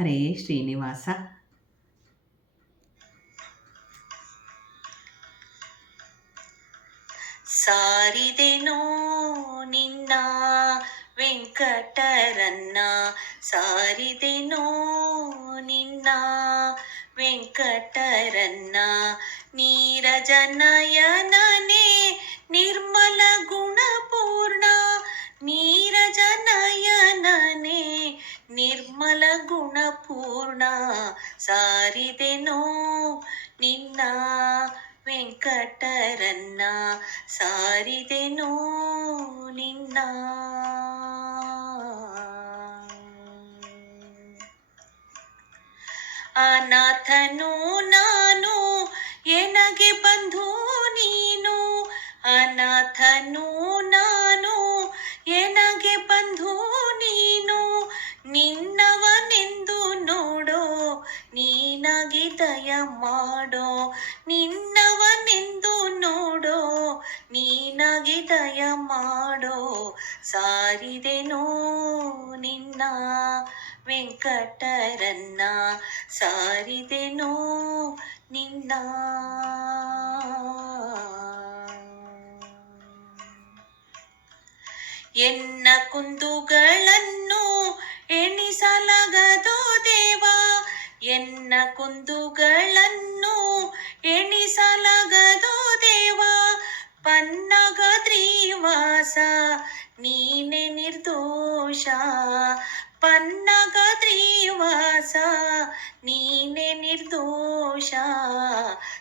ಹರೇ ಶ್ರೀನಿವಾಸ. ಸಾರಿದೆನೋ ನಿನ್ನ ವೆಂಕಟರನ್ನ, ಸಾರಿದೆನೋ ನಿನ್ನ ವೆಂಕಟರನ್ನ. ನೀರಜನಯನನೇ ನಿರ್ಮಲ ಗುಣಪೂರ್ಣ, ನೀರಜನಯನನೇ ನಿರ್ಮಲ ಗುಣಪೂರ್ಣ. ಸಾರಿದೆನೋ ನಿನ್ನ ವೆಂಕಟರನ್ನ, ಸಾರಿದೆನೋ ನಿನ್ನ. ಅನಾಥನು ನಾನು ಎನಗೆ ಬಂಧು ನೀನು, ಅನಾಥನು ನಾನು ಎನಗೆ ಬಂಧು ನೀನು. ನಿನ್ನವನೆಂದು ನೋಡೋ ನೀನಾಗಿ ದಯ ಮಾಡೋ, ನಿನ್ನವನೆಂದು ನೋಡೋ ನೀನಾಗಿ ದಯ ಮಾಡೋ. ಸಾರಿದೆನೋ ನಿನ್ನ ವೆಂಕಟರನ್ನ, ಸಾರಿದೆನೋ ನಿನ್ನ. ಎನ್ನ ಕುಂದುಗಳನ್ನು ಎಣಿಸಲಾಗದೋ ದೇವ, ಎನ್ನ ಕುಂದುಗಳನ್ನು ಎಣಿಸಲಾಗದೋ ದೇವ. ಪನ್ನಗದ್ರಿವಾಸ ನೀನೆ ನಿರ್ದೋಷ, ಪನ್ನಗದ್ರಿವಾಸ ನೀನೆ ನಿರ್ದೋಷ.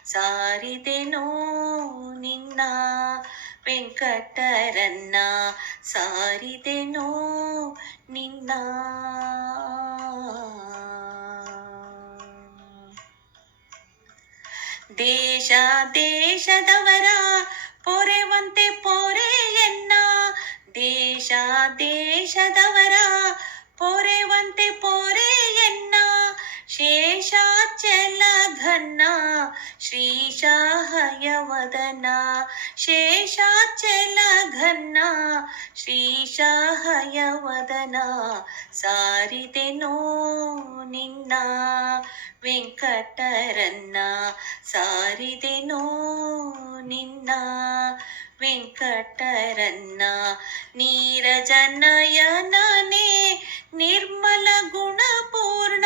ಸಾರಿದೆನೋ ನಿನ್ನ ವೆಂಕಟರನ್ನ, ಸಾರಿದೆನೋ ನಿನ್ನ. ದೇಶ ದೇಶದವರ ಪೊರೆವಂತೆ ಪೊರೆಯನ್ನ, ದೇಶ ದೇಶದವರ ಪೊರೆವಂತೆ ಪೊರೆಯನ್ನ. ಶೇಷಾಚಲ ಘನ್ನ ಶ್ರೀಶ ಹಯವದನ, ಶೇಷಾಚಲ ಘನ್ನ ಶ್ರೀಶ ಹಯವದನ. ಸಾರಿದೆನೋ ನಿನ್ನ ವೆಂಕಟರನ್ನ, ಸಾರಿದೆನೋ ನಿನ್ನ ವೆಂಕಟರನ್ನ. ನೀರಜನಯನನೇ ನಿರ್ಮಲ ಗುಣಪೂರ್ಣ,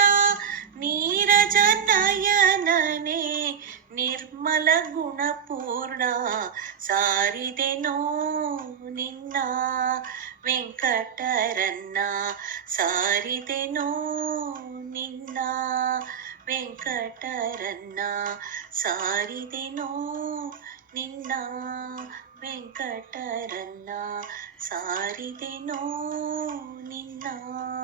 ನೀರಜನಯನನೇ ನಿರ್ಮಲ ಗುಣಪೂರ್ಣ. ಸಾರಿದೆನೋ ನಿನ್ನ ವೆಂಕಟರನ್ನ, ಸಾರಿದೆನೋ ನಿನ್ನ ವೆಂಕಟರನ್ನ, ಸಾರಿದೆನೋ ನಿನ್ನ ವೆಂಕಟರನ್ನ, ಸಾರಿದೆನೋ ನಿನ್ನ.